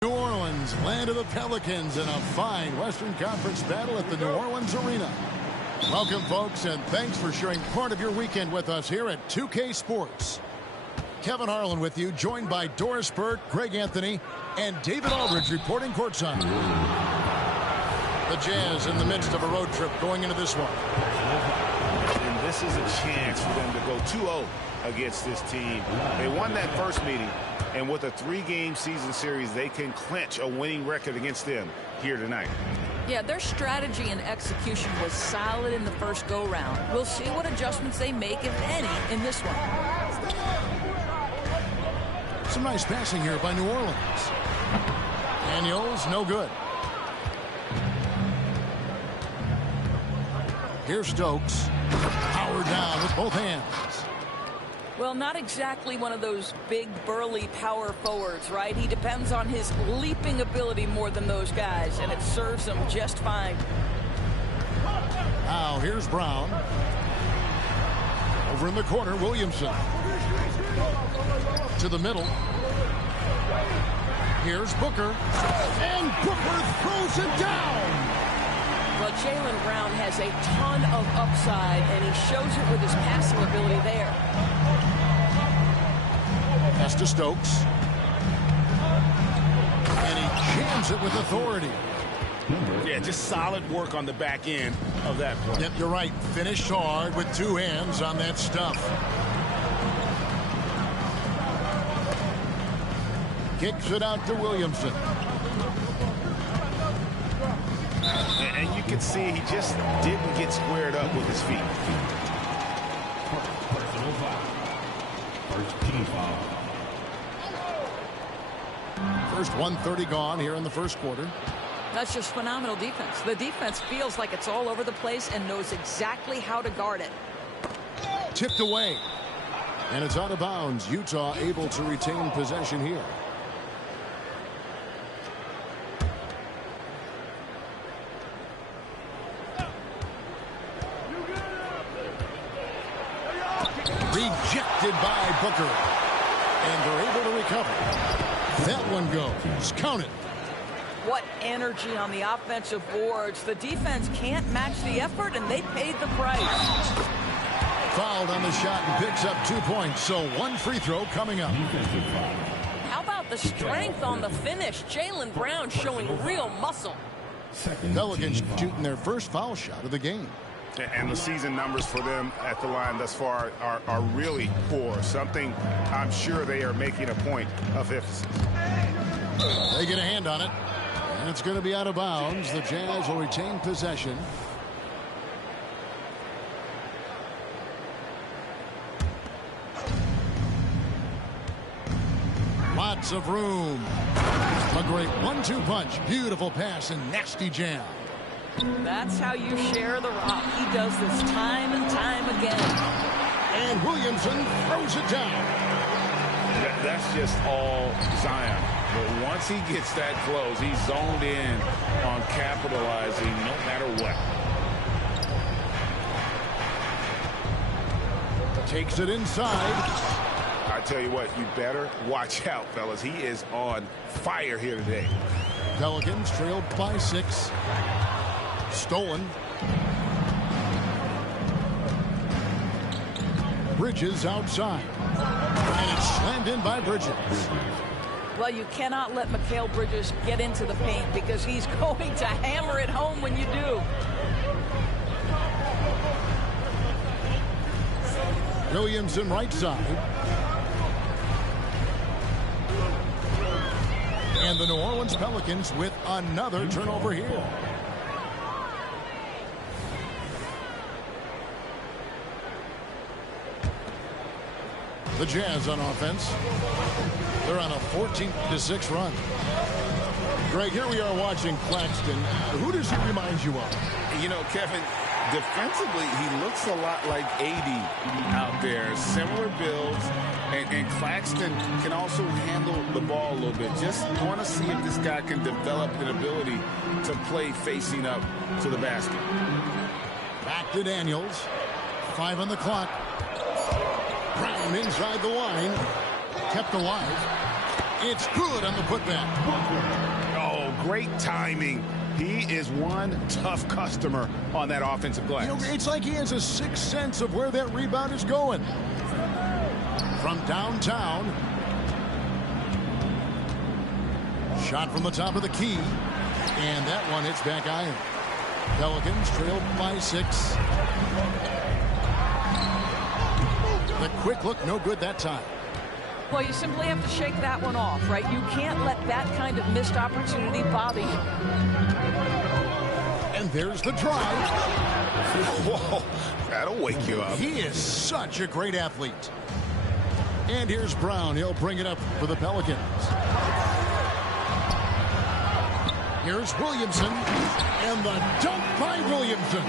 New Orleans, land of the Pelicans, in a fine Western Conference battle at the New Orleans Arena. Welcome, folks, and thanks for sharing part of your weekend with us here at 2K Sports. Kevin Harlan with you, joined by Doris Burke, Greg Anthony, and David Aldridge reporting courtside. The Jazz in the midst of a road trip going into this one. And this is a chance for them to go 2-0 against this team. They won that first meeting. And with a 3-game season series, they can clinch a winning record against them here tonight. Yeah, their strategy and execution was solid in the first go-round. We'll see what adjustments they make, if any, in this one. Some nice passing here by New Orleans. Daniels, no good. Here's Stokes. Power down with both hands. Well, not exactly one of those big, burly power forwards, right? He depends on his leaping ability more than those guys, and it serves him just fine. Now, here's Brown. Over in the corner, Williamson. To the middle. Here's Booker. And Booker throws it down. Well, Jaylen Brown has a ton of upside, and he shows it with his passing ability there. Pass to Stokes. And he jams it with authority. Yeah, just solid work on the back end of that play. Yep, you're right. Finished hard with two hands on that stuff. Kicks it out to Williamson. And you can see he just didn't get squared up with his feet. Personal foul. First team foul. First 1:30 gone here in the first quarter. That's just phenomenal defense. The defense feels like it's all over the place and knows exactly how to guard it. Tipped away. And it's out of bounds. Utah able to retain possession here. Rejected by Booker. And they're able to recover. That one goes. Count it. What energy on the offensive boards. The defense can't match the effort, and they paid the price. Fouled on the shot and picks up 2 points. So one free throw coming up. How about the strength on the finish? Jaylen Brown showing real muscle. Pelicans shooting their first foul shot of the game. And the season numbers for them at the line thus far are really poor. Something I'm sure they are making a point of emphasis. They get a hand on it. And it's going to be out of bounds. The Jazz will retain possession. Lots of room. A great 1-2 punch. Beautiful pass and nasty jam. That's how you share the rock. He does this time and time again. And Williamson throws it down. That's just all Zion. But once he gets that close, he's zoned in on capitalizing no matter what. Takes it inside. I tell you what, you better watch out, fellas. He is on fire here today. Pelicans trailed by 6. Stolen. Bridges outside. And it's Slammed in by Bridges. Well, you cannot let Mikal Bridges get into the paint because he's going to hammer it home when you do. Williamson right side. And the New Orleans Pelicans with another turnover here. The Jazz on offense. They're on a 14-6 run. Greg, here we are watching Claxton. Who does he remind you of? You know, Kevin, defensively, he looks a lot like AD out there. Similar builds. And Claxton can also handle the ball a little bit. Just want to see if this guy can develop an ability to play facing up to the basket. Back to Daniels. 5 on the clock. Brown inside the line. Kept alive. It's good on the putback. Oh, great timing. He is one tough customer on that offensive glass. You know, it's like he has a sixth sense of where that rebound is going. From downtown. Shot from the top of the key. And that one hits back iron. Pelicans trailed by 6. The quick look, no good that time. Well, you simply have to shake that one off, right? You can't let that kind of missed opportunity bother you. And there's the drive. Whoa, that'll wake you up. He is such a great athlete. And here's Brown. He'll bring it up for the Pelicans. Here's Williamson. And the dunk by Williamson.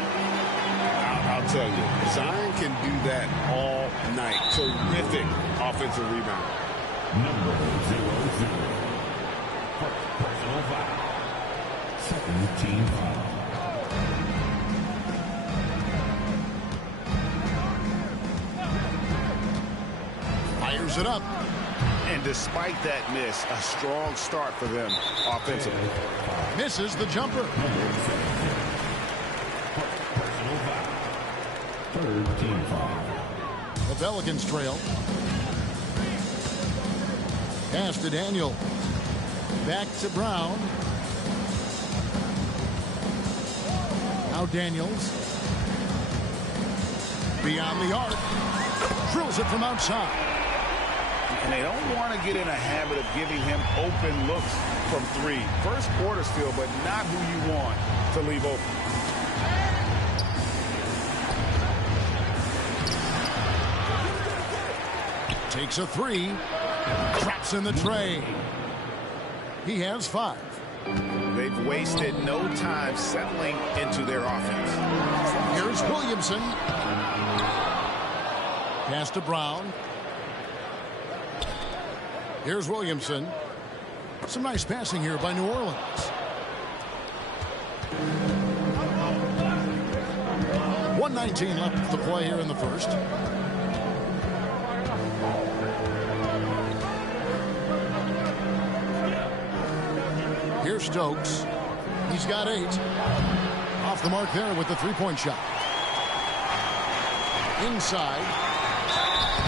I'll tell you, Zion can do that all night. Terrific offensive rebound. Number 00. Personal foul. Second team foul. Fires it up. And despite that miss, a strong start for them offensively. Misses the jumper. Third team foul. The Pelicans trail. Pass to Daniel. Back to Brown. Now Daniels. Beyond the arc. Drills it from outside. And they don't want to get in a habit of giving him open looks from 3. First quarter still, but not who you want to leave open. Takes a 3. Traps in the tray. He has 5. They've wasted no time settling into their offense. Here's Williamson. Pass to Brown. Here's Williamson. Some nice passing here by New Orleans. 1:19 left to play here in the first. Here's Stokes. He's got 8. Off the mark there with the three-point shot. Inside.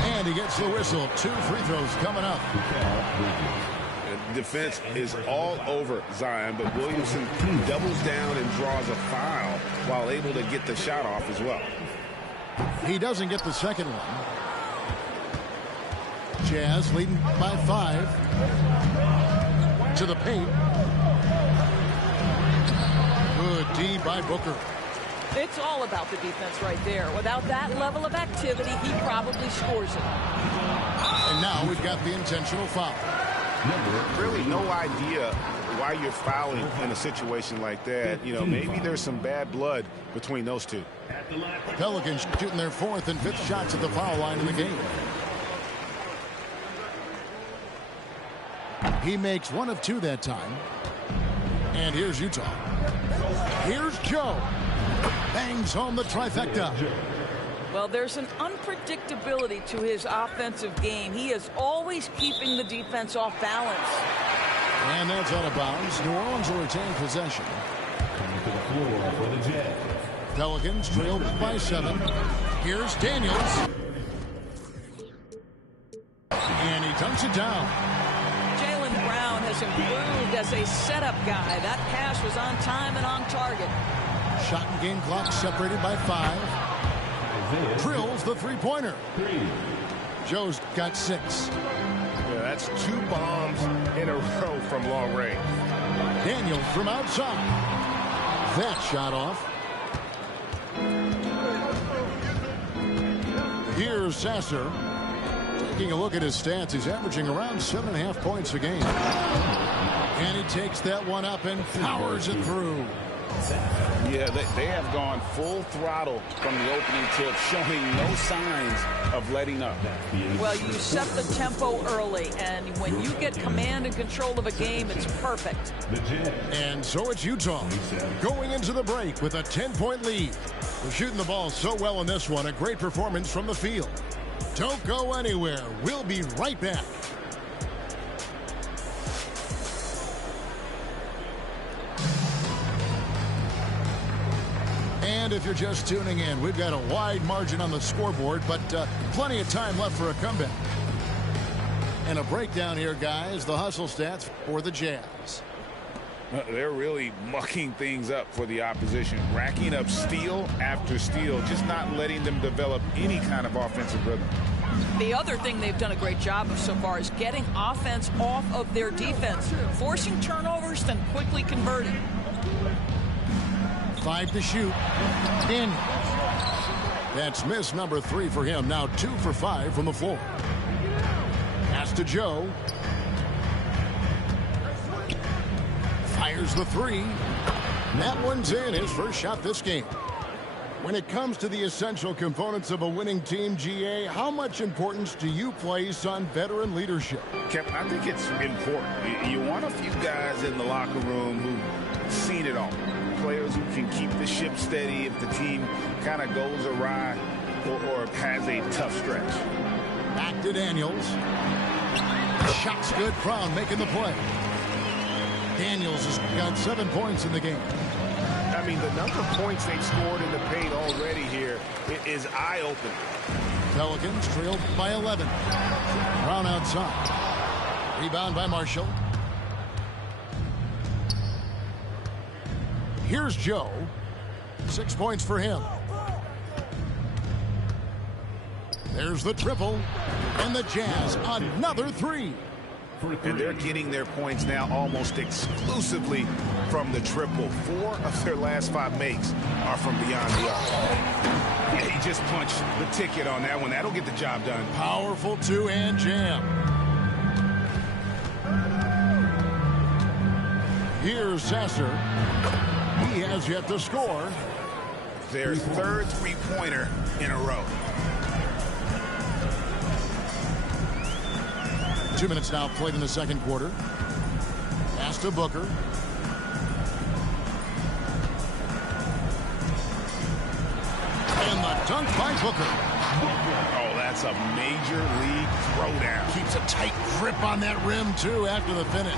And he gets the whistle. 2 free throws coming up. Defense is all over Zion, but Williamson doubles down and draws a foul while able to get the shot off as well. He doesn't get the second one. Jazz leading by 5. To the paint. Good D by Booker. It's all about the defense right there. Without that level of activity, he probably scores it. And now we've got the intentional foul. Really no idea why you're fouling in a situation like that. You know, maybe there's some bad blood between those two. Pelicans shooting their 4th and 5th shots at the foul line in the game. He makes 1 of 2 that time. And here's Utah. Here's Joe. Bangs home the trifecta. Well, there's an unpredictability to his offensive game. He is always keeping the defense off balance. And that's out of bounds. New Orleans will retain possession. Coming to the floor for the Jazz. Pelicans trailed by 7. Here's Daniels. And he dunks it down. Jaylen Brown has improved as a setup guy. That pass was on time and on target. Shot and game clock separated by 5. Drills the three-pointer. Joe's got 6. Yeah, that's 2 bombs in a row from long range. Daniels from outside. That shot off. Here's Sasser. Taking a look at his stats, he's averaging around 7.5 points a game. And he takes that one up and powers it through. Yeah, they have gone full throttle from the opening tip, showing no signs of letting up. Well, you set the tempo early, and when you get command and control of a game, it's perfect. And so it's Utah going into the break with a 10-point lead. They're shooting the ball so well in this one. A great performance from the field. Don't go anywhere. We'll be right back. And if you're just tuning in, we've got a wide margin on the scoreboard, but plenty of time left for a comeback. And a breakdown here, guys. The hustle stats for the Jazz. They're really mucking things up for the opposition, racking up steal after steal, just not letting them develop any kind of offensive rhythm. The other thing they've done a great job of so far is getting offense off of their defense, forcing turnovers, then quickly converting. 5 to shoot. In. That's miss number 3 for him. Now 2 for 5 from the floor. Pass to Joe. Fires the 3. That one's in. His first shot this game. When it comes to the essential components of a winning team, GA, how much importance do you place on veteran leadership? Kevin, I think it's important. You want a few guys in the locker room who've seen it all. Players who can keep the ship steady if the team kind of goes awry or has a tough stretch. Back to Daniels. Shot's good. Brown making the play. Daniels has got 7 points in the game. I mean, the number of points they've scored in the paint already here is eye-opening. Pelicans trailed by 11. Brown outside. Rebound by Marshall. Here's Joe. 6 points for him. There's the triple. And the Jazz, another 3. And they're getting their points now almost exclusively from the triple. 4 of their last 5 makes are from beyond the arc. Yeah, he just punched the ticket on that one. That'll get the job done. Powerful 2-hand jam. Here's Sasser. He has yet to score. Their third three-pointer in a row. 2 minutes now played in the second quarter. Pass to Booker. And the dunk by Booker. Oh, that's a major league throwdown. Keeps a tight grip on that rim, too, after the finish.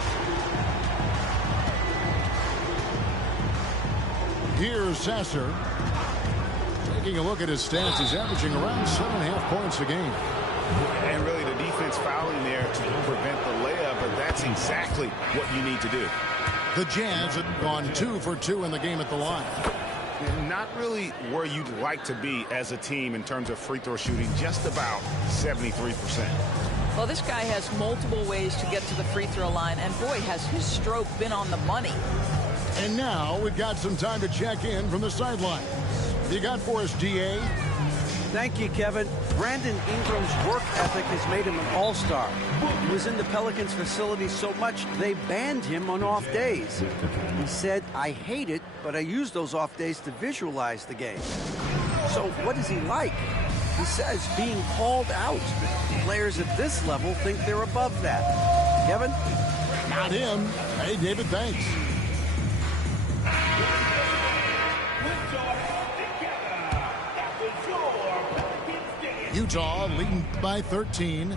Here's Sasser. Taking a look at his stats, he's averaging around 7.5 points a game. And really the defense fouling there to prevent the layup, but that's exactly what you need to do. The Jazz have gone 2 for 2 in the game at the line. Not really where you'd like to be as a team in terms of free throw shooting, just about 73%. Well, this guy has multiple ways to get to the free throw line, and boy, has his stroke been on the money. And now we've got some time to check in from the sideline. You got for us, DA? Thank you, Kevin. Brandon Ingram's work ethic has made him an all-star. He was in the Pelicans facility so much they banned him on off days. He said, "I hate it, but I use those off days to visualize the game." So what is he like? He says being called out. Players at this level think they're above that. Kevin? Not him. Hey, David, thanks. Utah leading by 13.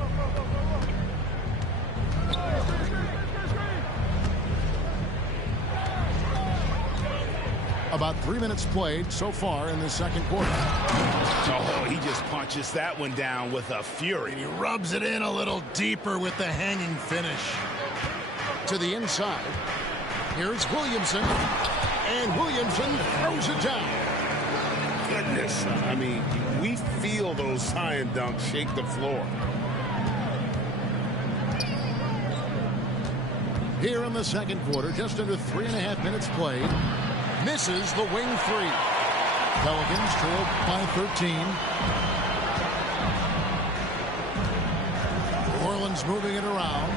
About 3 minutes played so far in the second quarter. Oh, he just punches that one down with a fury. He rubs it in a little deeper with the hanging finish. To the inside. Here's Williamson. And Williamson throws it down. Goodness. I mean, we feel those science dunks shake the floor. Here in the second quarter, just under 3.5 minutes played. Misses the wing three. Pelicans trailed by 13. New Orleans moving it around.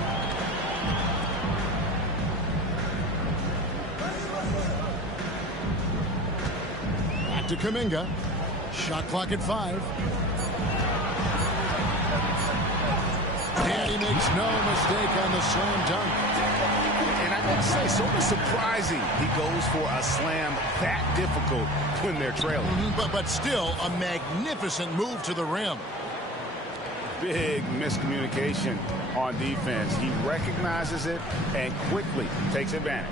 Back to Kuminga. Shot clock at 5. And he makes no mistake on the slam dunk. And I gotta say, sort of surprising he goes for a slam that difficult when they're trailing. But still a magnificent move to the rim. Big miscommunication on defense. He recognizes it and quickly takes advantage.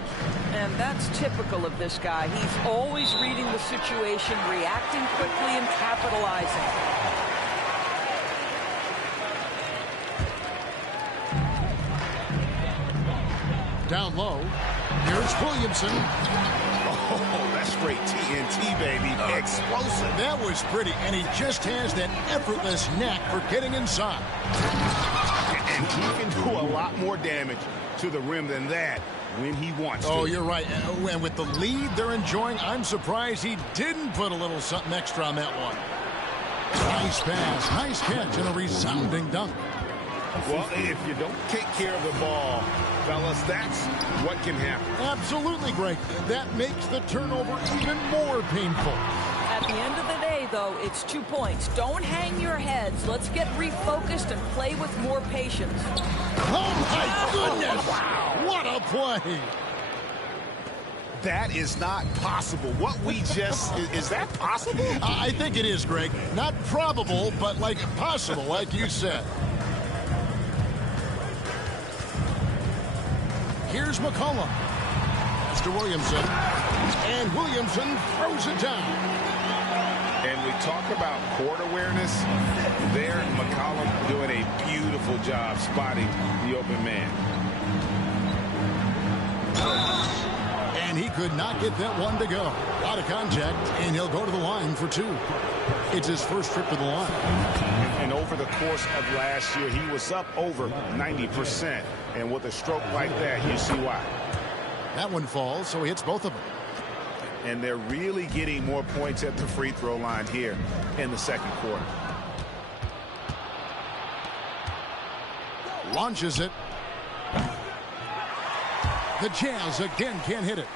And that's typical of this guy. He's always reading the situation, reacting quickly, and capitalizing. Down low. Here's Williamson. Oh, that's straight TNT, baby. Explosive. That was pretty, and he just has that effortless knack for getting inside. And he can do a lot more damage to the rim than that when he wants to. Oh, you're right. And with the lead they're enjoying, I'm surprised he didn't put a little something extra on that one. Nice pass, nice catch, and a resounding dunk. Well, if you don't take care of the ball, fellas, that's what can happen. Absolutely, Greg. That makes the turnover even more painful. At the end of the day, though, it's 2 points. Don't hang your heads. Let's get refocused and play with more patience. Oh, my goodness! Wow. What a play! That is not possible. What we just... is that possible? I think it is, Greg. Not probable, but like possible, like you said. Here's McCollum. Mr. Williamson. And Williamson throws it down. And we talk about court awareness. There, McCollum doing a beautiful job spotting the open man. And he could not get that one to go. Out of contact, and he'll go to the line for 2. It's his first trip to the line. And over the course of last year, he was up over 90%. And with a stroke like that, you see why. That one falls, so he hits both of them. And they're really getting more points at the free throw line here in the second quarter. Launches it. The Jazz again can't hit it.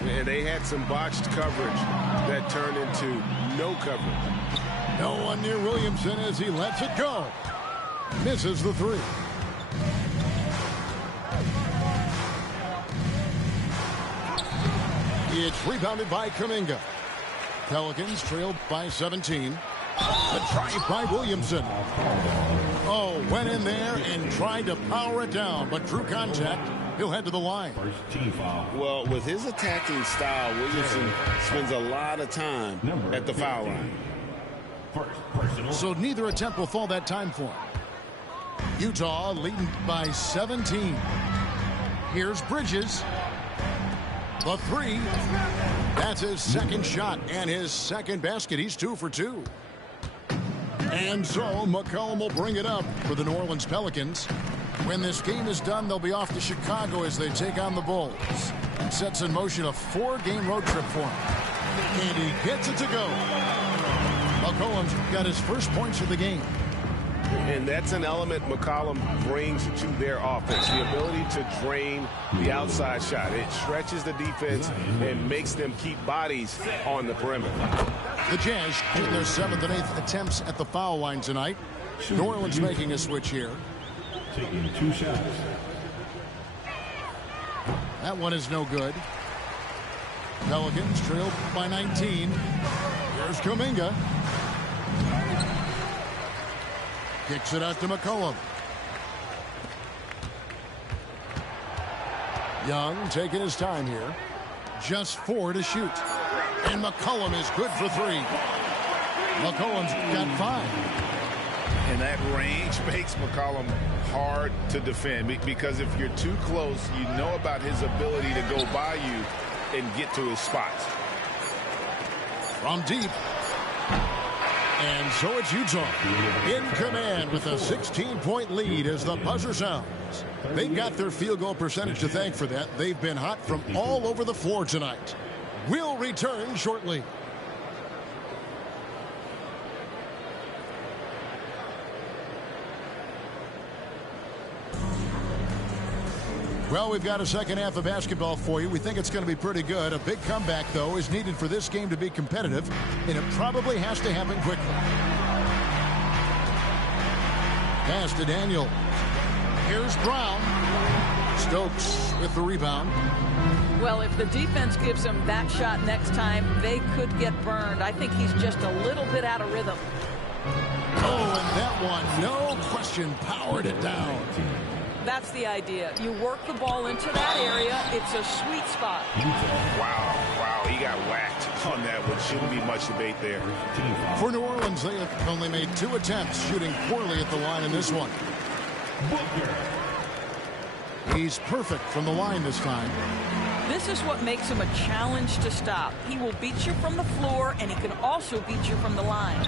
And they had some botched coverage that turned into no coverage. No one near Williamson as he lets it go. Misses the 3. It's rebounded by Kuminga. Pelicans trailed by 17. The drive by Williamson. Oh, went in there and tried to power it down, but drew contact. He'll head to the line. First team foul. Well, with his attacking style, Williamson spends a lot of time at the foul line. First personal. So neither attempt will fall that time for him. Utah leading by 17. Here's Bridges. The 3. That's his second shot and his second basket. He's 2 for 2. And so McCollum will bring it up for the New Orleans Pelicans. When this game is done, they'll be off to Chicago as they take on the Bulls. It sets in motion a 4-game road trip for him. And he gets it to go. McCollum's got his first points of the game. And that's an element McCollum brings to their offense, the ability to drain the outside shot. It stretches the defense and makes them keep bodies on the perimeter. The Jazz shooting their 7th and 8th attempts at the foul line tonight. New Orleans making a switch here. Taking 2 shots. That one is no good. Pelicans trailed by 19. Here's Kuminga. Kicks it out to McCollum. Young taking his time here. Just 4 to shoot. And McCollum is good for 3. McCollum's got 5. And that range makes McCollum hard to defend because if you're too close, you know about his ability to go by you and get to his spots. From deep. And so it's Utah in command with a 16-point lead as the buzzer sounds. They've got their field goal percentage to thank for that. They've been hot from all over the floor tonight. We'll return shortly. Well, we've got a second half of basketball for you. We think it's going to be pretty good. A big comeback, though, is needed for this game to be competitive, and it probably has to happen quickly. Pass to Daniel. Here's Brown. Stokes with the rebound. Well, if the defense gives him that shot next time, they could get burned. I think he's just a little bit out of rhythm. Oh, and that one, no question, powered it down. That's the idea. You work the ball into that area. It's a sweet spot. Wow, he got whacked on that one. Shouldn't be much debate there. For New Orleans, they have only made 2 attempts, shooting poorly at the line in this one. He's perfect from the line this time. This is what makes him a challenge to stop. He will beat you from the floor, and he can also beat you from the line.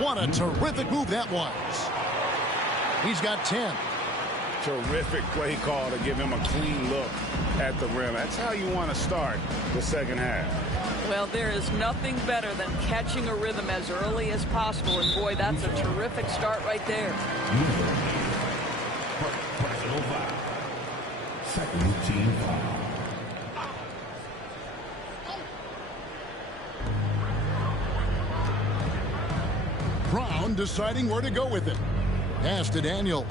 What a terrific move that was. He's got 10. Terrific play call to give him a clean look at the rim. That's how you want to start the second half. Well, there is nothing better than catching a rhythm as early as possible. And, boy, that's a terrific start right there. Personal foul. Second team foul. Brown deciding where to go with it. Pass to Daniels.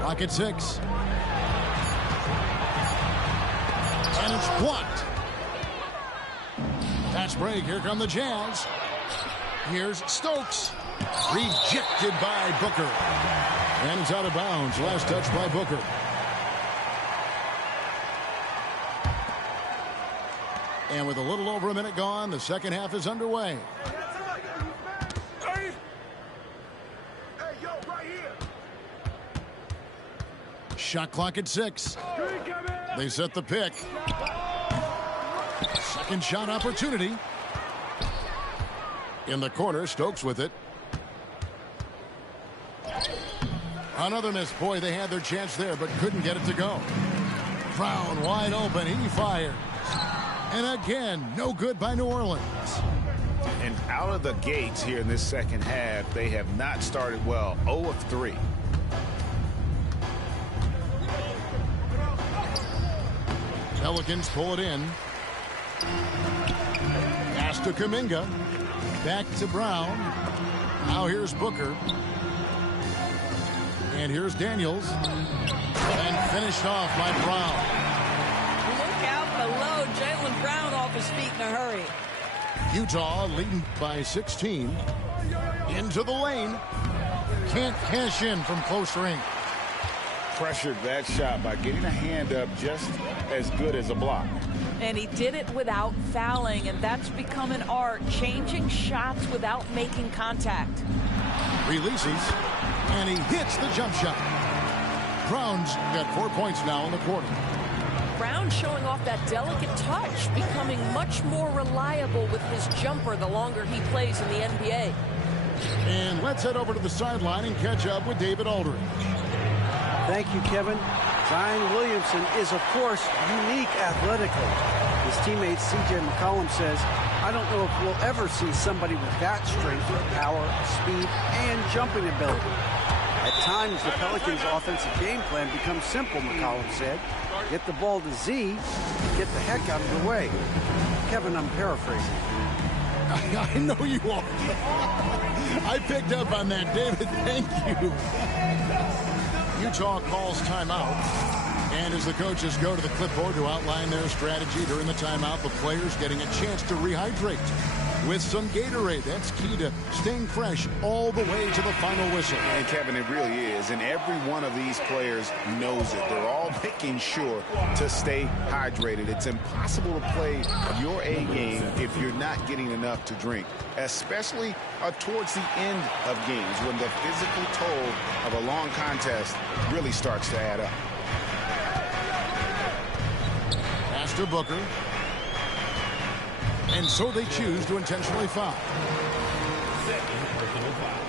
Clock at 6. And it's blocked. Fast break. Here come the Jazz. Here's Stokes. Rejected by Booker. And it's out of bounds. Last touch by Booker. And with a little over a minute gone, the second half is underway. Shot clock at 6. They set the pick. Second shot opportunity. In the corner, Stokes with it. Another miss. Boy, they had their chance there, but couldn't get it to go. Brown wide open. He fires. And again, no good by New Orleans. And out of the gates here in this second half, they have not started well. 0 of 3. Pelicans pull it in. Pass to Kuminga. Back to Brown. Now here's Booker. And here's Daniels. And finished off by Brown. Look out below. Jaylen Brown off his feet in a hurry. Utah leading by 16. Into the lane. Can't cash in from close range. Pressured that shot by getting a hand up just as good as a block. And he did it without fouling, and that's become an art, changing shots without making contact. Releases, and he hits the jump shot. Brown's got 4 points now in the quarter. Brown showing off that delicate touch, becoming much more reliable with his jumper the longer he plays in the NBA. And let's head over to the sideline and catch up with David Aldridge. Thank you, Kevin. Zion Williamson is, of course, unique athletically. His teammate C.J. McCollum says, I don't know if we'll ever see somebody with that strength, power, speed, and jumping ability. At times, the Pelicans' offensive game plan becomes simple, McCollum said. Get the ball to Z and get the heck out of the way. Kevin, I'm paraphrasing. I know you are. I picked up on that, David. Thank you. Utah calls timeout. And as the coaches go to the clipboard to outline their strategy during the timeout, the players getting a chance to rehydrate. with some Gatorade. That's key to staying fresh all the way to the final whistle. And Kevin, it really is. And every one of these players knows it. They're all making sure to stay hydrated. It's impossible to play your A game if you're not getting enough to drink, especially towards the end of games when the physical toll of a long contest really starts to add up. Pass to Booker. And so they choose to intentionally foul. Second personal foul.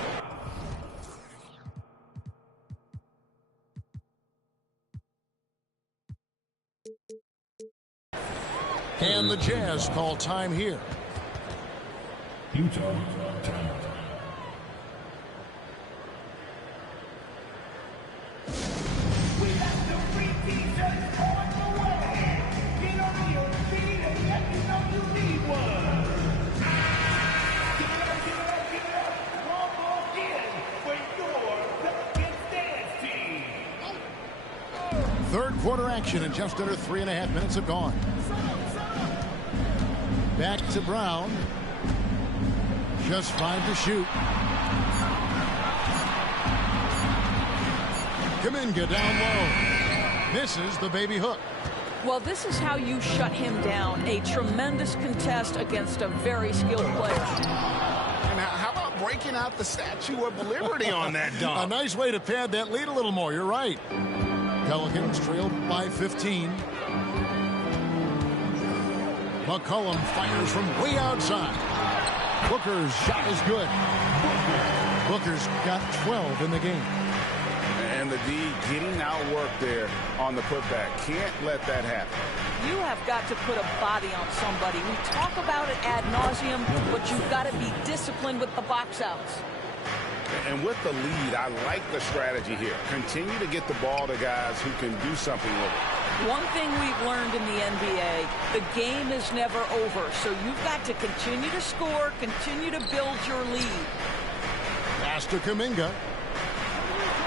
And the Jazz call time here. Utah time. Third quarter action and just under 3.5 minutes have gone. Back to Brown. Just 5 to shoot. Kuminga down low. Misses the baby hook. Well, this is how you shut him down. A tremendous contest against a very skilled player. And how about breaking out the Statue of Liberty on that dunk? A nice way to pad that lead a little more. You're right. Pelicans trailed by 15. McCollum fires from way outside. Booker's shot is good. Booker's got 12 in the game. And the D getting outworked there on the putback. Can't let that happen. You have got to put a body on somebody. We talk about it ad nauseum, but you've got to be disciplined with the box outs. And with the lead, I like the strategy here. Continue to get the ball to guys who can do something with it. One thing we've learned in the NBA, the game is never over. So you've got to continue to score, continue to build your lead. Pass to Kuminga.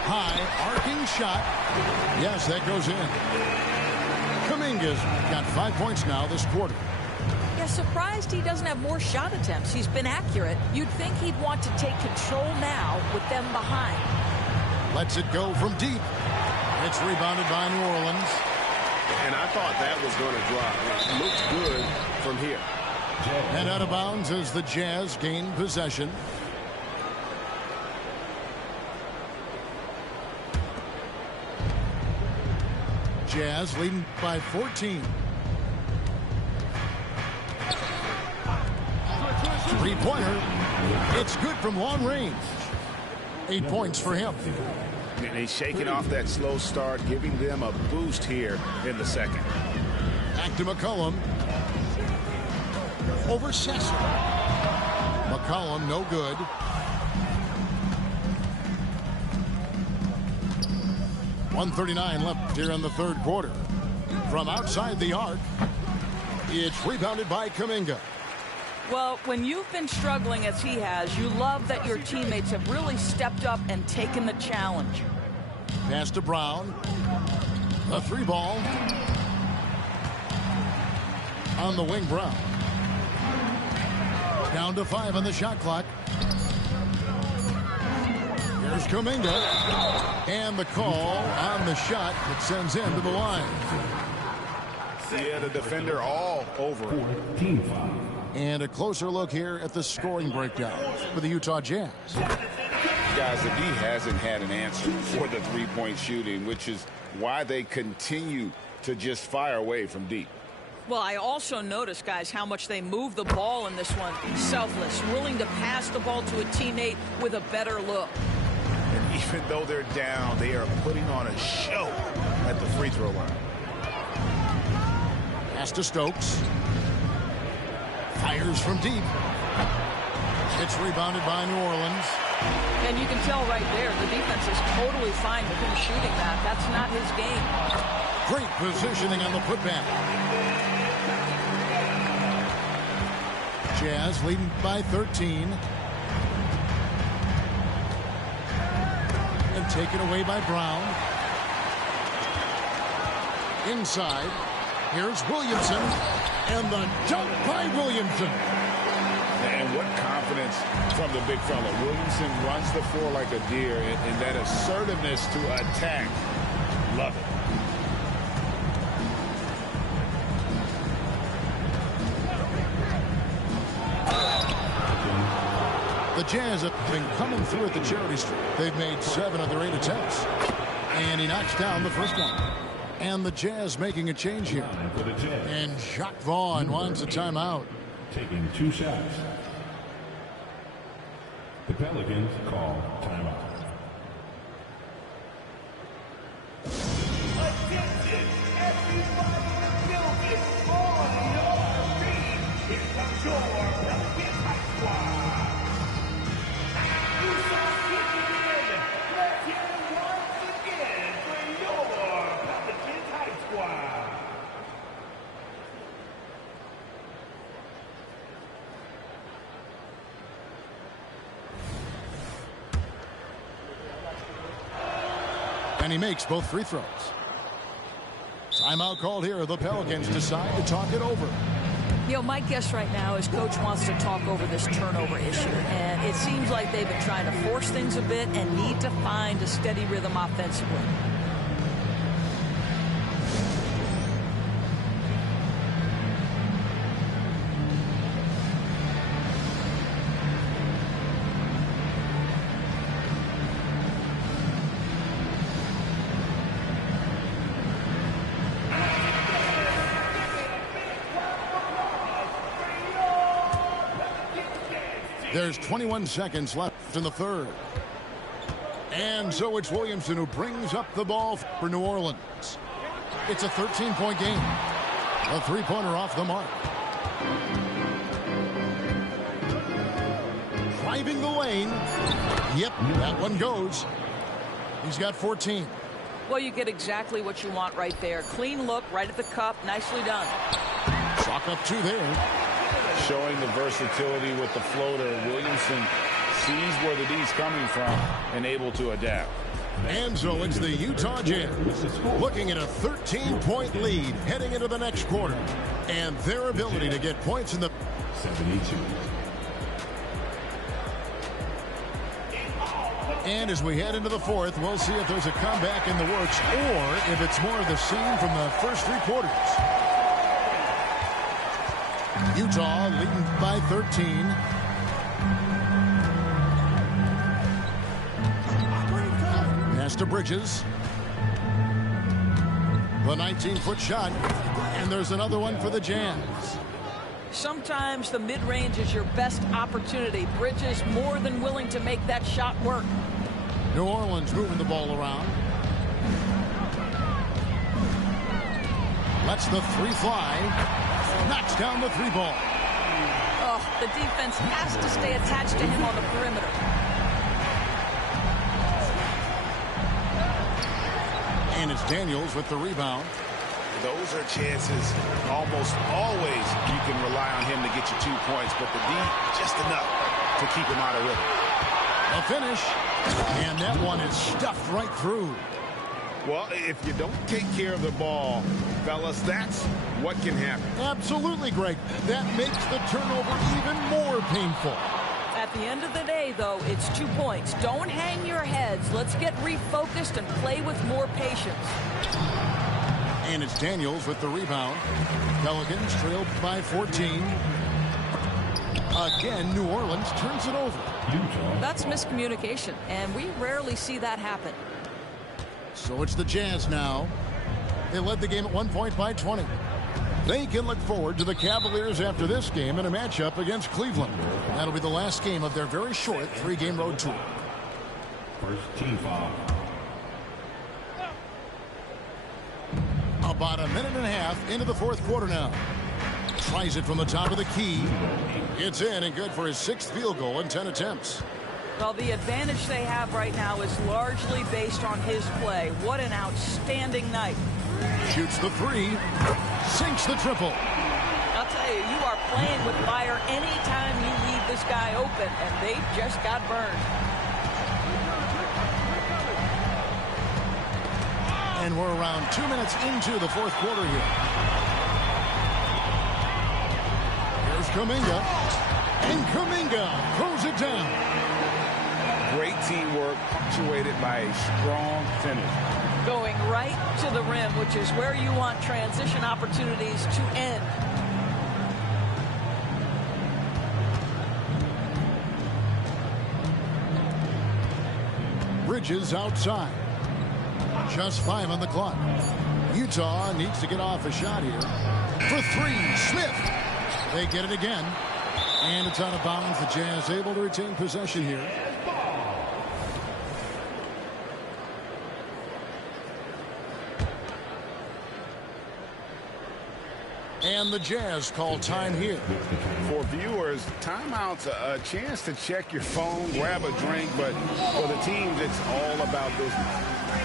High, arcing shot. Yes, that goes in. Kuminga's got 5 points now this quarter. Yeah, surprised he doesn't have more shot attempts. He's been accurate. You'd think he'd want to take control now with them behind. Lets it go from deep. It's rebounded by New Orleans. And I thought that was going to drop. It looks good from here. And out of bounds as the Jazz gain possession. Jazz leading by 14. Three-pointer. It's good from long range. 8 points for him. And he's shaking off that slow start, giving them a boost here in the second. Back to McCollum. Over Sesser. McCollum no good. .139 left here in the third quarter. From outside the arc, it's rebounded by Kuminga. Well, when you've been struggling as he has, you love that your teammates have really stepped up and taken the challenge. Pass to Brown. A three ball. On the wing, Brown. Down to 5 on the shot clock. Here's Kuminga. And the call on the shot that sends him to the line. Yeah, the defender all over him. Team foul. And a closer look here at the scoring breakdown for the Utah Jazz. Guys, the D hasn't had an answer for the three-point shooting, which is why they continue to just fire away from deep. Well, I also noticed, guys, how much they move the ball in this one. Selfless, willing to pass the ball to a teammate with a better look. And even though they're down, they are putting on a show at the free throw line. Pass to Stokes. Fires from deep. It's rebounded by New Orleans. And you can tell right there, the defense is totally fine with him shooting that. That's not his game. Great positioning on the putback. Jazz leading by 13. And taken away by Brown. Inside. Here's Williamson. And the dunk by Williamson. And what confidence from the big fella. Williamson runs the floor like a deer, and that assertiveness to attack. Love it. The Jazz have been coming through at the charity stripe. They've made 7 of their 8 attempts. And he knocks down the first one. And the Jazz making a change here. And Jacques Vaughn wants a timeout. Taking 2 shots. The Pelicans call timeout. Attention, everybody in the building, on your feet. Here comes your Pelicans Hype Squad. You saw kicking in. Let's hear it once again for your Pelicans Hype Squad. And he makes both free throws. Timeout called here. The Pelicans decide to talk it over. You know, my guess right now is Coach wants to talk over this turnover issue. And it seems like they've been trying to force things a bit and need to find a steady rhythm offensively. There's 21 seconds left in the third. And so it's Williamson who brings up the ball for New Orleans. It's a 13-point game. A three-pointer off the mark. Driving the lane. Yep, that one goes. He's got 14. Well, you get exactly what you want right there. Clean look, right at the cup. Nicely done. Chalk up 2 there. Showing the versatility with the floater. Williamson sees where the D's coming from and able to adapt. And so it's the Utah Jazz looking at a 13-point lead heading into the next quarter. And their ability to get points in the 72. And as we head into the fourth, we'll see if there's a comeback in the works or if it's more of the same from the first 3 quarters. Utah leading by 13. Pass to Bridges. The 19-foot shot. And there's another one for the Jazz. Sometimes the mid-range is your best opportunity. Bridges more than willing to make that shot work. New Orleans moving the ball around. Lets the 3 fly. Knocks down the 3 ball. Oh, the defense has to stay attached to him on the perimeter. And it's Daniels with the rebound. Those are chances almost always you can rely on him to get you 2 points, but the D just enough to keep him out of rhythm. A finish. And that one is stuffed right through. Well, if you don't take care of the ball, fellas, that's what can happen. Absolutely, Greg. That makes the turnover even more painful. At the end of the day, though, it's 2 points. Don't hang your heads. Let's get refocused and play with more patience. And it's Daniels with the rebound. Pelicans trail by 14. Again, New Orleans turns it over. That's miscommunication, and we rarely see that happen. So it's the Jazz now. They led the game at 1 point by 20. They can look forward to the Cavaliers after this game in a matchup against Cleveland. That'll be the last game of their very short 3-game road tour. First team foul. About a minute and a half into the fourth quarter now. Tries it from the top of the key. It's in and good for his 6th field goal in 10 attempts. Well, the advantage they have right now is largely based on his play. What an outstanding night. Shoots the 3. Sinks the triple. I'll tell you, you are playing with fire anytime you leave this guy open, and they just got burned. And we're around 2 minutes into the fourth quarter here. Here's Kuminga. And Kuminga throws it down. Great teamwork punctuated by a strong finish. Going right to the rim, which is where you want transition opportunities to end. Bridges outside. Just 5 on the clock. Utah needs to get off a shot here. For 3, Smith. They get it again. And it's out of bounds. The Jazz able to retain possession here. And the Jazz call time here. For viewers, timeout's a chance to check your phone, grab a drink, but for the teams, it's all about business.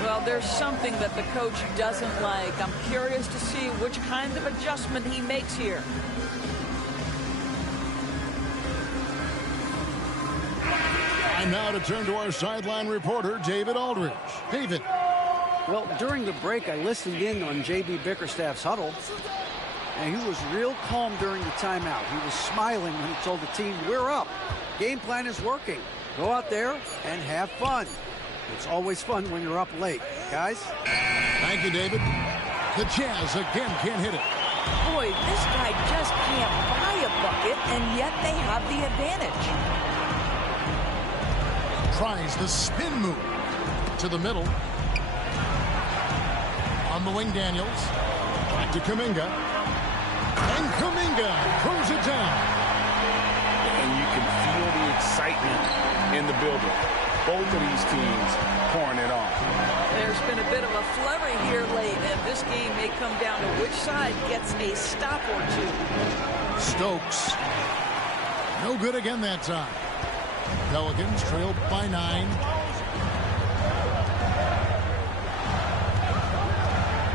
Well, there's something that the coach doesn't like. I'm curious to see which kind of adjustment he makes here. And now to turn to our sideline reporter, David Aldridge. David. Well, during the break, I listened in on J.B. Bickerstaff's huddle, and he was real calm during the timeout. He was smiling when he told the team, we're up. Game plan is working. Go out there and have fun. It's always fun when you're up late. Guys? Thank you, David. The Jazz again can't hit it. Boy, this guy just can't buy a bucket, and yet they have the advantage. Tries the spin move to the middle. On the wing, Daniels. Back to Kuminga. And Kuminga throws it down. And you can feel the excitement in the building. Both of these teams pouring it on. There's been a bit of a flurry here late, and this game may come down to which side gets a stop or two. Stokes. No good again that time. Pelicans trailed by 9.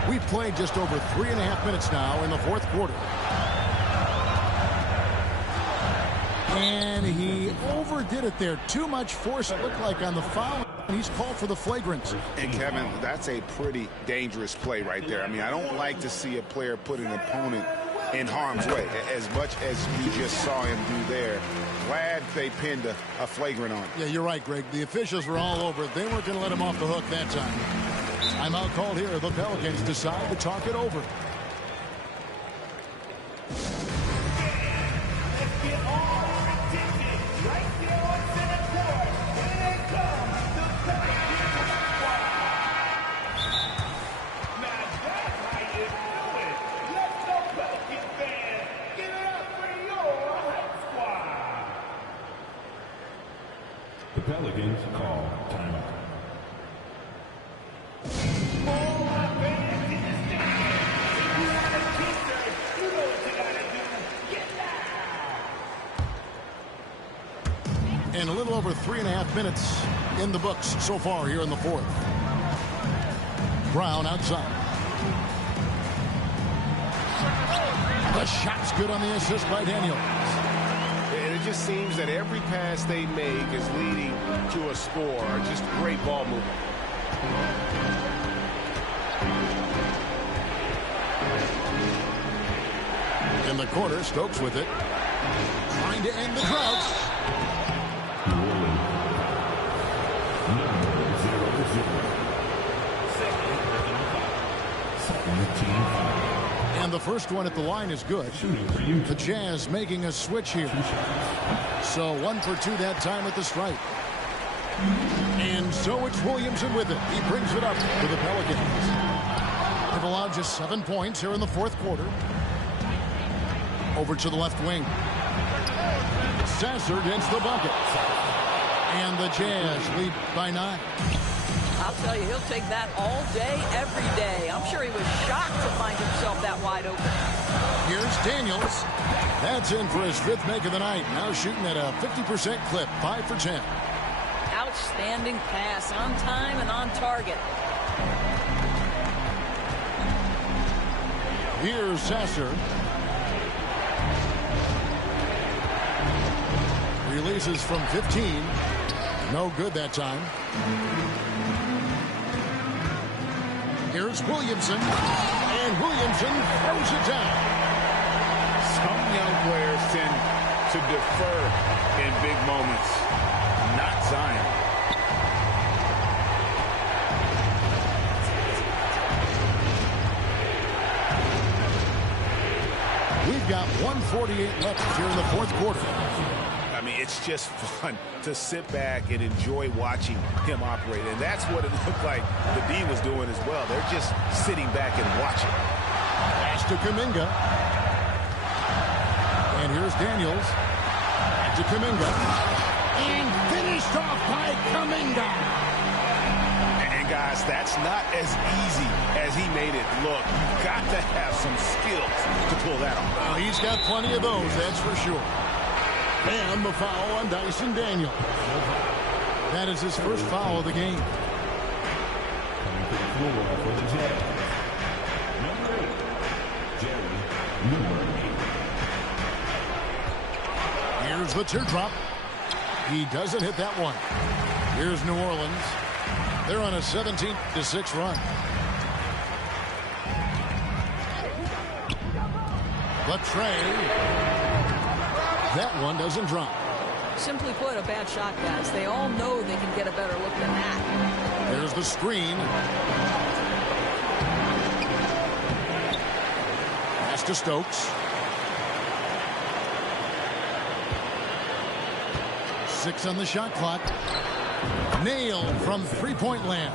We've played just over 3.5 minutes now in the fourth quarter. And he overdid it there. Too much force, it looked like, on the foul. And he's called for the flagrant. And, Kevin, that's a pretty dangerous play right there. I mean, I don't like to see a player put an opponent in harm's way as much as you just saw him do there. Glad they pinned a flagrant on him. Yeah, you're right, Greg. The officials were all over it. They weren't going to let him off the hook that time. Timeout called here. The Pelicans decide to talk it over. The Pelicans call timeout. And a little over 3.5 minutes in the books so far here in the fourth. Brown outside. The shot's good on the assist by Daniels. And it just seems that every pass they make is leading to a score. Just great ball movement. In the corner, Stokes with it. Trying to end the drought. And the first one at the line is good. The Jazz making a switch here. So 1 for 2 that time at the stripe. And so it's Williamson with it. He brings it up to the Pelicans. They've allowed just 7 points here in the fourth quarter. Over to the left wing. Sasser gets the bucket. And the Jazz lead by 9. I'll tell you, he'll take that all day, every day. I'm sure he was shocked to find himself that wide open. Here's Daniels. That's in for his 5th make of the night. Now shooting at a 50% clip, 5 for 10. Outstanding pass, on time and on target. Here's Sasser. Releases from 15. No good that time. Here's Williamson. And Williamson throws it down. Some young players tend to defer in big moments. Not Zion. We've got 1:48 left here in the fourth quarter. I mean, it's just fun to sit back and enjoy watching him operate. And that's what it looked like the D was doing as well. They're just sitting back and watching. Pass to Kuminga. And here's Daniels. Back to Kuminga. And finished off by Kuminga. And guys, that's not as easy as he made it look. You've got to have some skills to pull that off. Well, he's got plenty of those, that's for sure. And the foul on Dyson Daniels. That is his first foul of the game. Coming to the floor for the Jazz. Number 8, Jerry Newberg. Here's the teardrop. He doesn't hit that one. Here's New Orleans. They're on a 17-6 run. The tray. That one doesn't drop. Simply put, a bad shot, guys. They all know they can get a better look than that. There's the screen. Pass to Stokes. 6 on the shot clock. Nailed from three-point land.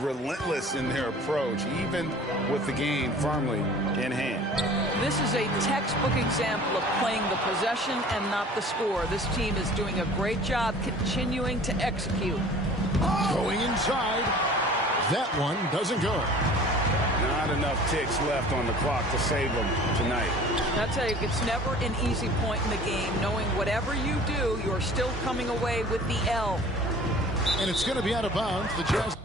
Relentless in their approach, even with the game firmly in hand. This is a textbook example of playing the possession and not the score. This team is doing a great job continuing to execute. Going inside. That one doesn't go. Not enough ticks left on the clock to save them tonight. I tell you, it's never an easy point in the game, knowing whatever you do, you're still coming away with the L. And it's going to be out of bounds. The Jazz.